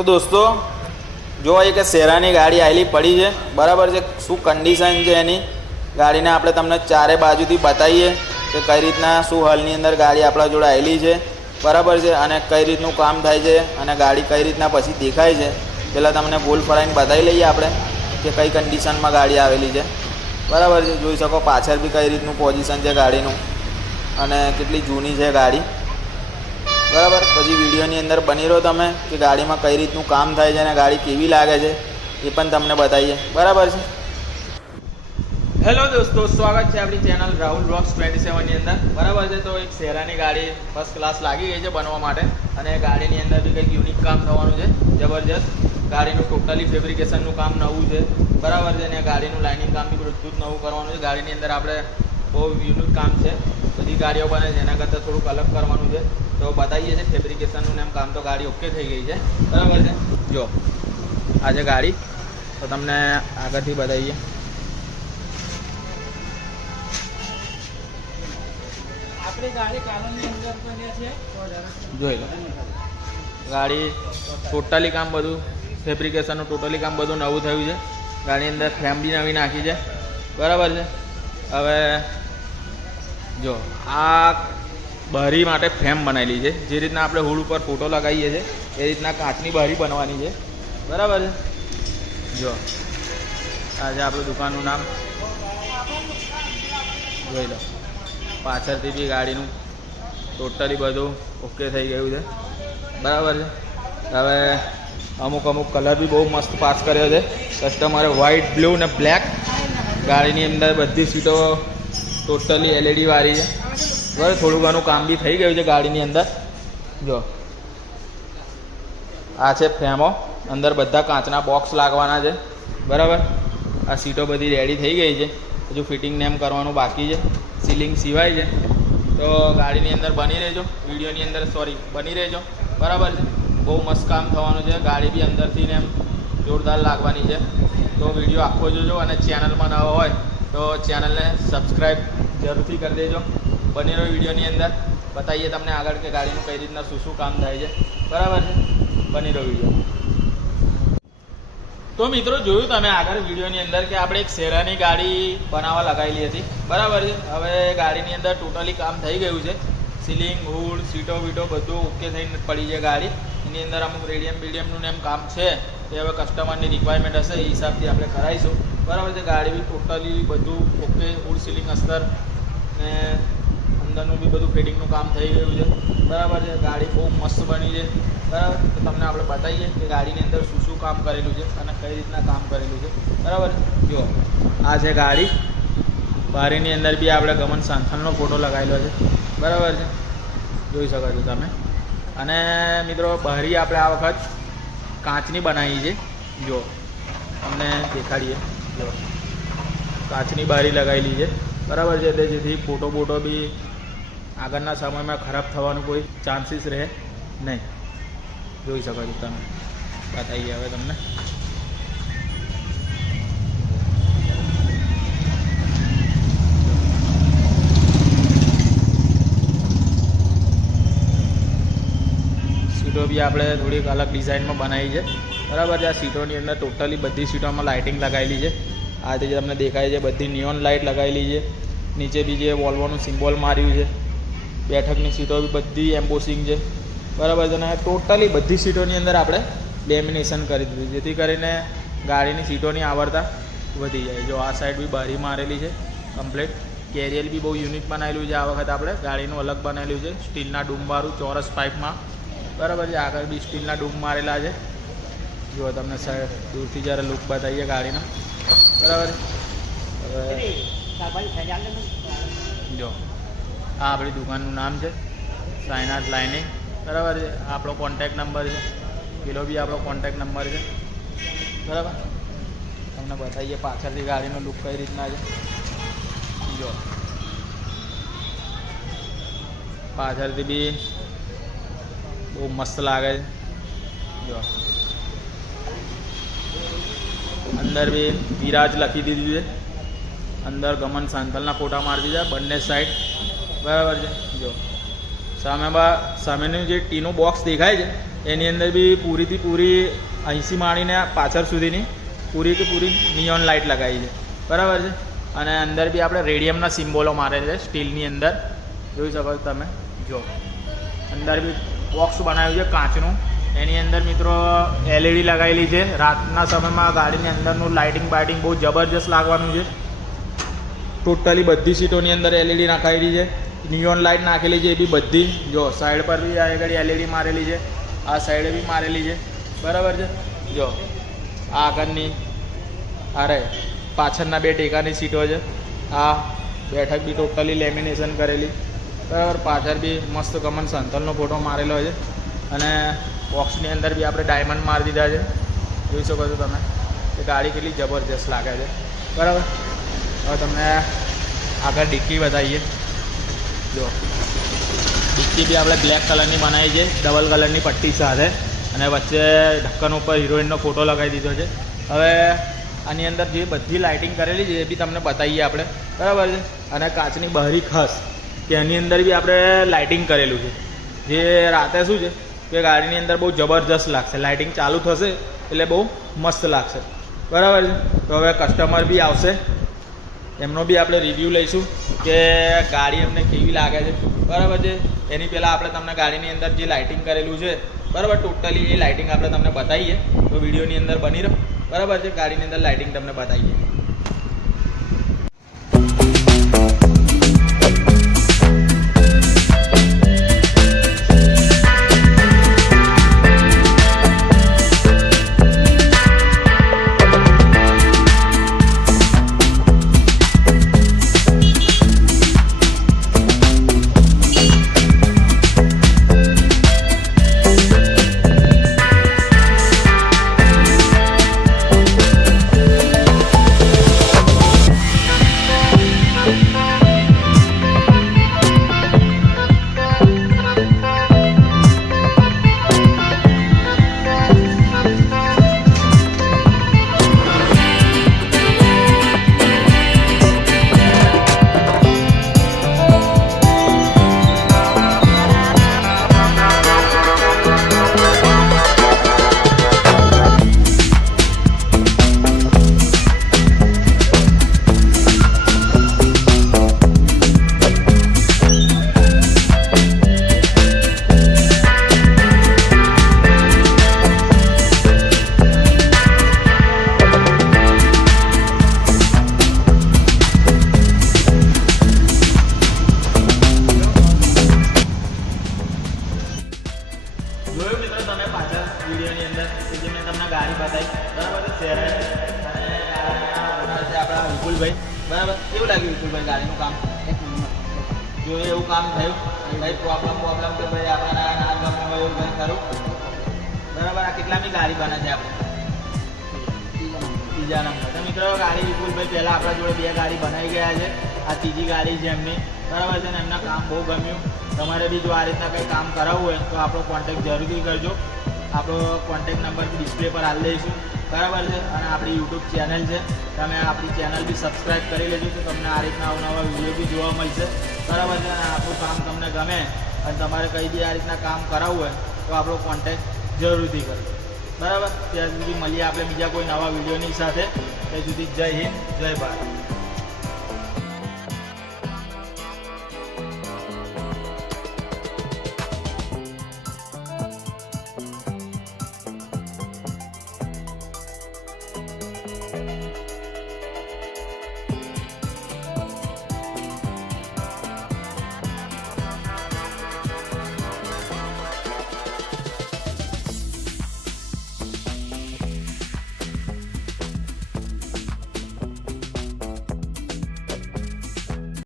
તો દોસ્તો જો એક શેરાની ગાડી આવેલી પડી છે, બરાબર છે. શું કન્ડિશન છે એની ગાડીને આપણે તમને ચારે બાજુથી બતાવીએ કે કઈ રીતના શું હાલની અંદર ગાડી આપણા જોડે આવેલી છે, બરાબર છે, અને કઈ રીતનું કામ થાય છે અને ગાડી કઈ રીતના પછી દેખાય છે. પહેલાં તમને ગોલ ફરાઈને બતાવી લઈએ આપણે કે કઈ કન્ડિશનમાં ગાડી આવેલી છે, બરાબર છે. જોઈ શકો પાછળ બી કઈ રીતનું પોઝિશન છે ગાડીનું અને કેટલી જૂની છે ગાડી, બરાબર. પછી વિડીયોની અંદર બની રહો તમે કે ગાડીમાં કઈ રીતનું કામ થાય છે અને ગાડી કેવી લાગે છે એ પણ તમને બતાવીએ, બરાબર છે. હેલો દોસ્તો, સ્વાગત છે આપણી ચેનલ રાહુલ વ્લોગ્સ 27ની અંદર, બરાબર છે. તો એક શેરાની ગાડી ફર્સ્ટ ક્લાસ લાગી ગઈ છે બનવા માટે અને ગાડીની અંદર બી કંઈક યુનિક કામ થવાનું છે, જબરજસ્ત. ગાડીનું ટોટલી ફેબ્રિકેશનનું કામ નવું છે, બરાબર છે. અને ગાડીનું લાઇનિંગ કામ બી બધું જ નવું કરવાનું છે. ગાડીની અંદર આપણે બહુ યુનિક કામ છે, બધી ગાડીઓ બને છે એના કરતાં થોડુંક અલગ કરવાનું છે. તો બતાવીએ છીએ ફેબ્રિકેશનનું એમ કામ. તો ગાડી ઓકે થઈ ગઈ છે, બરાબર છે. જો આ છે ગાડી, તો તમને આગળથી બતાવીએ. જોઈ લો ગાડી ટોટલી કામ બધું ફેબ્રિકેશનનું ટોટલી કામ બધું નવું થયું છે. ગાડીની અંદર ફ્રેમ બી નવી નાખી છે, બરાબર છે. હવે જો આ બારી માટે ફ્રેમ બનાવેલી છે, જે રીતના આપણે હુડ ઉપર ફોટો લગાવીએ છીએ એ રીતના કાચની બારી બનવાની છે, બરાબર છે. જો આ છે આપણું દુકાનનું નામ, જોઈ લો. પાછળથી બી ગાડીનું ટોટલી બધું ઓકે થઈ ગયું છે, બરાબર છે. હવે અમુક કલર બી બહુ મસ્ત પાસ કર્યો છે કસ્ટમરે, વ્હાઇટ, બ્લુ ને બ્લેક. ગાડીની અંદર બધી સીટો ટોટલી LED વાળી છે, બરાબર. થોડું ઘણું કામ બી થઈ ગયું છે ગાડીની અંદર. જો આ છે ફ્રેમો, અંદર બધા કાચના બોક્સ લાગવાના છે, બરાબર. આ સીટો બધી રેડી થઈ ગઈ છે, હજુ ફિટિંગને એમ કરવાનું બાકી છે, સીલિંગ સિવાય છે. તો ગાડીની અંદર બની રહેજો, વિડીયોની અંદર બની રહેજો, બરાબર છે. બહુ મસ્ત કામ થવાનું છે. ગાડી બી અંદરથી ને એમ જોરદાર લાગવાની છે. તો વિડીયો આખો જોજો અને ચેનલમાં નવો હોય તો ચેનલને સબસ્ક્રાઈબ જરૂરથી કરી દેજો. બની રહ્યો વિડીયોની અંદર, બતાવીએ તમને આગળ કે ગાડીનું કઈ રીતના શું કામ થાય છે, બરાબર છે. બની રહ્યો વિડીયો. તો મિત્રો જોયું તમે આગળ વિડીયોની અંદર કે આપણે એક શેરાની ગાડી બનાવવા લગાવેલી હતી, બરાબર છે. હવે ગાડીની અંદર ટોટલી કામ થઈ ગયું છે. સીલિંગ, હુડ, સીટો વીટો બધું ઓકે થઈને પડી છે ગાડી. એની અંદર અમુક રેડિયમનું એમ કામ છે એ હવે કસ્ટમરની રિક્વાયરમેન્ટ હશે એ હિસાબથી આપણે કરાવીશું, બરાબર છે. ગાડી બી ટોટલી બધું ઓકે, હુડ, સીલિંગ, અસ્તર ને અંદરનું બી બધું ફિટિંગનું કામ થઈ ગયું છે, બરાબર છે. ગાડી બહુ મસ્ત બની છે, બરાબર. તો તમને આપણે બતાવીએ કે ગાડીની અંદર શું કામ કરેલું છે અને કઈ રીતના કામ કરેલું છે, બરાબર. જો આ છે ગાડી, બારીની અંદર બી આપણે ગમન સાંથલનો ફોટો લગાવેલો છે, બરાબર છે. જોઈ શકો છો તમે. અને મિત્રો બારી આપણે આ વખત કાચની બનાવી છે. જો તમને દેખાડીએ, જો કાચની બારી લગાવેલી છે, બરાબર છે. એટલે જેથી ફોટો બી આગળના સમયમાં ખરાબ થવાનું કોઈ ચાન્સીસ રહે નહીં. જોઈ શકો છો તમે. બતાવીએ હવે તમને. સીટો બી આપણે થોડીક અલગ ડિઝાઇનમાં બનાવી છે, બરાબર છે. આ સીટોની અંદર ટોટલી બધી સીટોમાં લાઇટિંગ લગાવેલી છે. આ જે તમને દેખાય છે બધી નિયોન લાઇટ લગાવેલી છે. નીચે બી જે વોલ્વોનું સિમ્બોલ માર્યું છે. બેઠકની સીટો બી બધી એમ્બોસિંગ છે, બરાબર છે. અને ટોટલી બધી સીટોની અંદર આપણે લેમિનેશન કરી દીધું, જેથી કરીને ગાડીની સીટોની આવરતા વધી જાય. જો આ સાઈડ બી બારી મારેલી છે કમ્પ્લીટ. કેરિયર બી બહુ યુનિક બનાવેલું છે આ વખત આપણે, ગાડીનું અલગ બનાવેલું છે. સ્ટીલના ડૂમવાળું ચોરસ પાઇપમાં, બરાબર છે. આગળ બી સ્ટીલના ડૂમ મારેલા છે. જો તમને દૂરથી જ્યારે લુક બતાવીએ ગાડીનો, બરાબર. હવે જો આ આપણી દુકાનનું નામ છે સાયનાથ લાઇનિંગ, બરાબર છે. આ આપણો કોન્ટેક નંબર છે, પેલો બી આપણો કોન્ટેક નંબર છે, બરાબર. તમને બતાવીએ પાછળથી ગાડીનો લુક કઈ રીતના છે. જો પાછળથી બી બહુ મસ્ત લાગે છે. જો અંદર બી વિરાજ લખી દીધું છે, અંદર ગમન સાંથલના ફોટા મારી દીધા બંને સાઈડ, બરાબર છે. જો સામેનું જે ટીનું બોક્સ દેખાય છે એની અંદર બી પૂરીથી પૂરી 80 માળીને પાછળ સુધીની પૂરીથી પૂરી નિયોન લાઇટ લગાવી છે, બરાબર છે. અને અંદર બી આપણે રેડિયમના સિમ્બોલો મારેલ છે સ્ટીલની અંદર, જોઈ શકો છો તમે. જો અંદર બી બોક્સ બનાવ્યું છે કાચનું, એની અંદર મિત્રો LED લગાવેલી છે. રાતના સમયમાં ગાડીની અંદરનું લાઇટિંગ બાઇટિંગ બહુ જબરજસ્ત લાગવાનું છે. ટોટલી બધી સીટોની અંદર LED નાખાયેલી છે, નિયોન લાઇટ નાખેલી છે એ બી બધી. જો સાઈડ પર બી આ આગળ LED મારેલી છે, આ સાઈડે બી મારેલી છે, બરાબર છે. જો આ આગળની અરે પાછળના 2 ટેકાની સીટો છે. આ બેઠક બી ટોટલી લેમિનેશન કરેલી, બરાબર. પાછળ બી મસ્ત કમન સંતલનો ફોટો મારેલો છે. અને બોક્સની અંદર બી આપણે ડાયમંડ મારી દીધા છે, જોઈ શકો છો તમે. એ ગાડી કેટલી જબરજસ્ત લાગે છે, બરાબર. હવે તમને આગળ ડિક્કી બતાવીએ. જો ડિક્કી બી આપણે બ્લેક કલરની બનાવી છે, ડબલ કલરની પટ્ટી સાથે, અને વચ્ચે ઢક્કન ઉપર હિરોઈનનો ફોટો લગાવી દીધો છે. હવે આની અંદર જે બધી લાઇટિંગ કરેલી છે એ બી તમને બતાવીએ આપણે, બરાબર છે. અને કાચની બહારી ખાસ કે એની અંદર બી આપણે લાઇટિંગ કરેલું છે, જે રાતે શું છે કે ગાડીની અંદર બહુ જબરજસ્ત લાગશે. લાઇટિંગ ચાલુ થશે એટલે બહુ મસ્ત લાગશે, બરાબર છે. તો હવે કસ્ટમર બી આવશે, એમનો બી આપણે રિવ્યૂ લઈશું કે ગાડી અમને કેવી લાગે છે, બરાબર છે. એની પહેલાં આપણે તમને ગાડીની અંદર જે લાઇટિંગ કરેલું છે, બરાબર, ટોટલી એ લાઇટિંગ આપણે તમને બતાવીએ. તો વિડીયોની અંદર બની રહો, બરાબર છે. ગાડીની અંદર લાઇટિંગ તમને બતાવીએ. જોયું મિત્રો તમે પાછળ વિડીયોની અંદર કે જે મેં તમને ગાડી બતાવી, બરાબર છે. અને આપણા વિપુલભાઈ, બરાબર. કેવું લાગ્યું વિપુલભાઈ ગાડીનું કામ? જો એવું કામ થયું ભાઈ, પ્રોબ્લેમ કે ભાઈ આપણા ના ગમે હોય એવું કંઈ ખરું, બરાબર. આ કેટલામી ગાડી બને છે આપણે? ત્રીજા નંબર. તો મિત્રો ગાડી વિપુલભાઈ પહેલાં આપણા જોડે 2 ગાડી બનાવી ગયા છે, આ ત્રીજી ગાડી છે એમની, બરાબર છે. ને એમના કામ બહુ ગમ્યું. તમારે બી જો આ રીતના કંઈ કામ કરાવવું હોય તો આપણો કોન્ટેક જરૂરથી કરજો. આપણો કોન્ટેક નંબર બી ડિસ્પ્લે પર આપી દઈશું, બરાબર છે. અને આપણી યુટ્યુબ ચેનલ છે, તમે આપણી ચેનલ બી સબસ્ક્રાઈબ કરી લેજો તો તમને આ રીતના અવનવા વિડીયો બી જોવા મળશે, બરાબર છે. અને આપણું કામ તમને ગમે અને તમારે કંઈ બી આ રીતના કામ કરાવવું હોય તો આપણો કોન્ટેક જરૂરથી કરજો, બરાબર. ત્યાં સુધી મળીએ આપણે બીજા કોઈ નવા વિડીયોની સાથે. ત્યાં સુધી જય હિન્દ, જય ભારત.